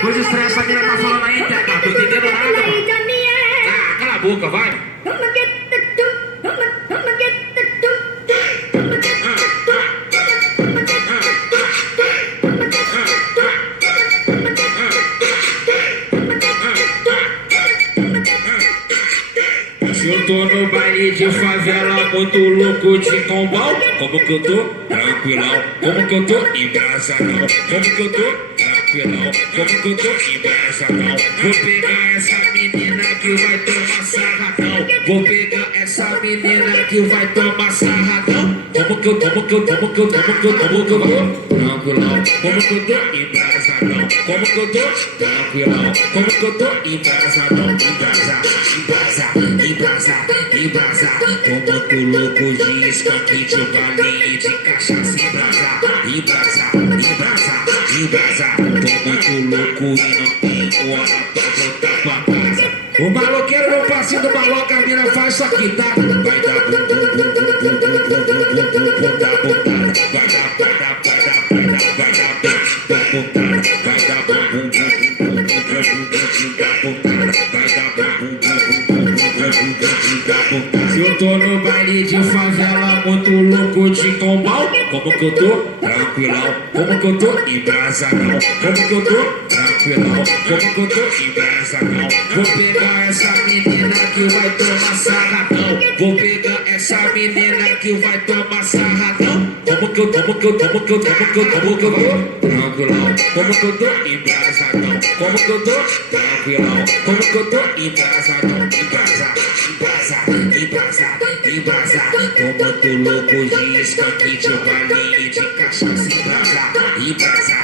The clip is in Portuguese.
Coisa estranha essa mina tá falando aí, Teca. Tô entendendo nada, mano. Ah, cala a boca, vai. Se eu tô no baile de favela, muito louco de combal. Como que eu tô? Tranquilão. Como que eu tô? Embrasadão. Como que eu tô? Tranquilão. Como que eu tô? Embrasadão. Vou pegar essa menina que vai tomar sarradão. Vou pegar essa menina que vai tomar sarradão. Como que eu tô? Tranquilão. Como que eu tô? Embrasadão. Como que eu tô? Tranquilão. Como que eu tô? Embrasadão. Embrasa, tô muito louco de skunk, de balinha de cachaça. Embrasa, tô muito louco e não tenho hora pra voltar pra casa. O maloqueiro no passinho do maloca, a mina faz isso aqui, tá? Vai dar bum, da botada. Vai dar botada. Se eu tô no baile de favela, muito louco de combal. Como que eu tô? Tranquilão. Como que eu tô? Embrasadão. Como que eu tô? Tranquilão. Como que eu tô? Embrasadão. Vou pegar essa menina que vai tomar sarradão. Vou pegar essa menina que vai tomar sarradão. Como que eu tô? Tranquilão. Como que eu tô? Embrasadão. Como que eu tô? Tranquilão. Como que eu tô? Embrasadão. Embrasa, tô muito louco de skunk, de balinha de cachaça. Embrasa.